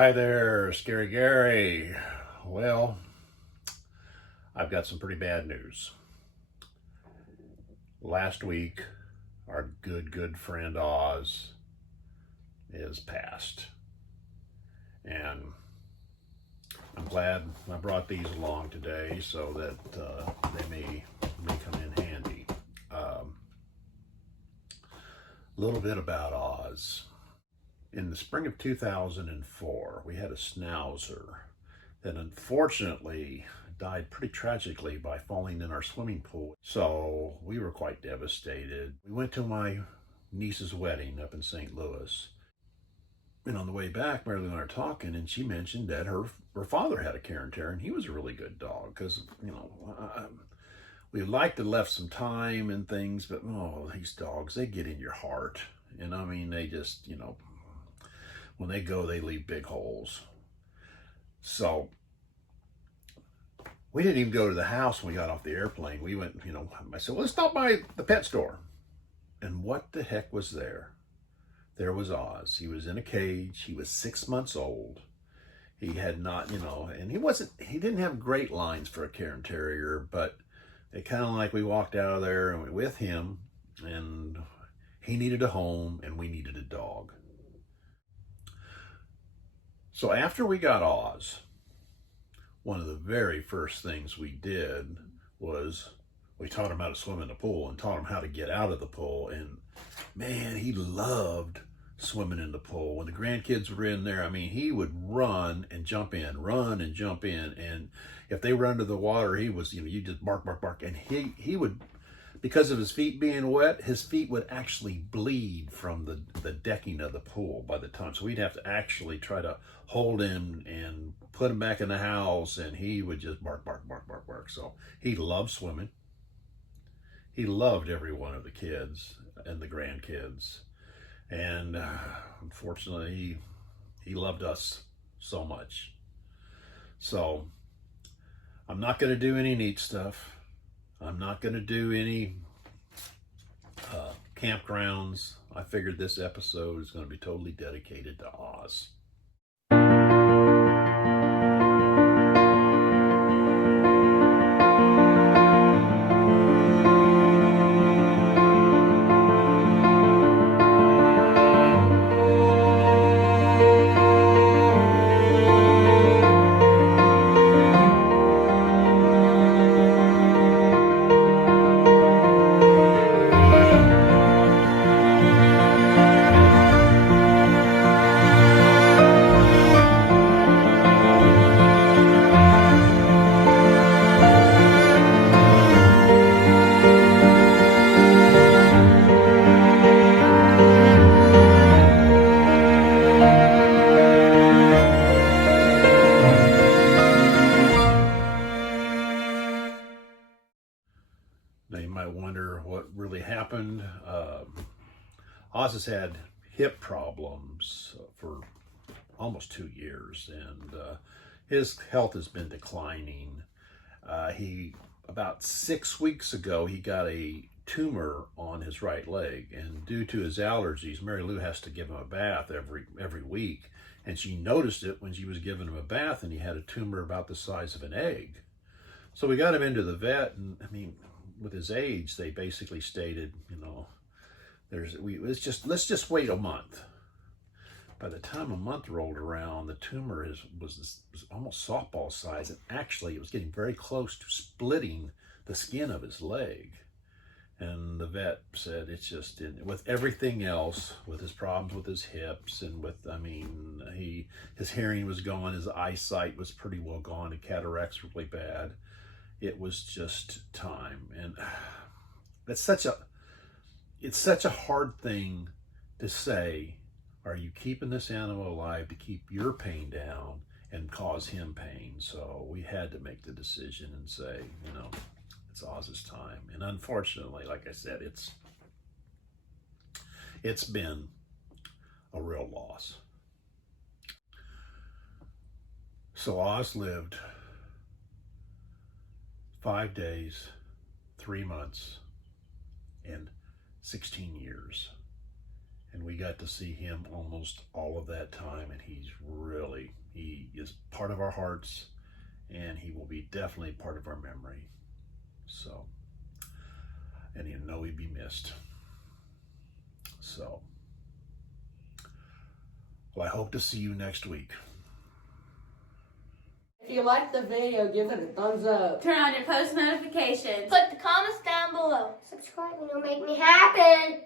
Hi there, Scary Gary. Well, I've got some pretty bad news. Last week, our good friend Oz is passed. And I'm glad I brought these along today so that they may come in handy. A little bit about Oz. In the spring of 2004, we had a schnauzer that unfortunately died pretty tragically by falling in our swimming pool. So we were quite devastated. We went to my niece's wedding up in St. Louis. And on the way back, Mary Lou and I were talking, and she mentioned that her father had a Cairn Terrier, and he was a really good dog because, we liked to left some time and things, but these dogs, they get in your heart. And I mean, they just, when they go, they leave big holes. So we didn't even go to the house when we got off the airplane. We went, I said, well, let's stop by the pet store. And what the heck was there? There was Oz. He was in a cage. He was 6 months old. He had not, and he didn't have great lines for a Cairn Terrier, but it kind of like we walked out of there and with him, and he needed a home and we needed a dog. So after we got Oz, one of the very first things we did was we taught him how to swim in the pool and taught him how to get out of the pool. And man, he loved swimming in the pool. When the grandkids were in there, I mean, he would run and jump in. And if they were under the water, he was, you just bark. And he would, because of his feet being wet, his feet would actually bleed from the decking of the pool by the time. So we'd have to actually try to hold him and put him back in the house, and he would just bark. So he loved swimming. He loved every one of the kids and the grandkids. And unfortunately, he loved us so much. So I'm not going to do any neat stuff. I'm not going to do any campgrounds. I figured this episode is going to be totally dedicated to Oz. Now you might wonder what really happened. Oz has had hip problems for almost 2 years, and his health has been declining. About 6 weeks ago, he got a tumor on his right leg, and due to his allergies, Mary Lou has to give him a bath every week, and she noticed it when she was giving him a bath, and he had a tumor about the size of an egg. So we got him into the vet, and I mean, with his age, they basically stated, let's just wait a month. By the time a month rolled around, the tumor was almost softball size, and actually it was getting very close to splitting the skin of his leg. And the vet said it's just, with everything else, with his problems with his hips, and his hearing was gone, his eyesight was pretty well gone, the cataracts were really bad. It was just time. And it's such a hard thing to say. Are you keeping this animal alive to keep your pain down and cause him pain? So we had to make the decision and say, it's Oz's time. And unfortunately, like I said, it's been a real loss. So Oz lived 5 days, 3 months, and 16 years. And we got to see him almost all of that time, and he is part of our hearts, and he will be definitely part of our memory. So, and you know he'd be missed. So, well, I hope to see you next week. If you liked the video, give it a thumbs up. Turn on your post notifications. Put the comments down below. Subscribe and it'll make me happy.